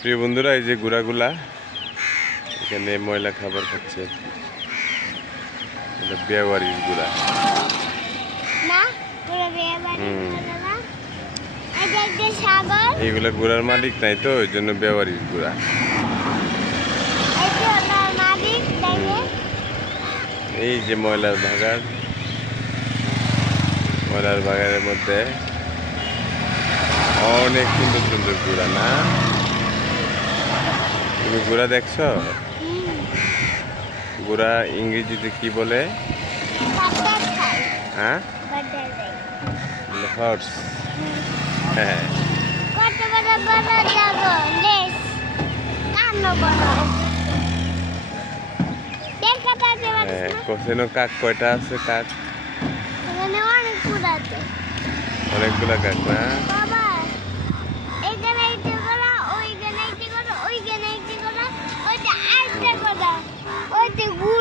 প্রিয় বন্ধুরা, এই যে গুড়াগুলা এখানে ময়লা খাবার খাচ্ছে। এটা বিয়েবাড়ির গুড়া। এইগুলা গুড়ার মালিক নাই তো, ওই জন্য বিয়েবাড়ির গুড়া। এই যে ময়লার বাগানের মধ্যে অনেক সুন্দর সুন্দর গুড়া। না, তুমি গুড়া দেখছো? গুড়া ইংরেজিতে কি বলে? হ্যাঁ, হর্স। হ্যাঁ, কোসেনো কাক কয়টা আছে? কাক অনেকগুলা কাক। না, গুড়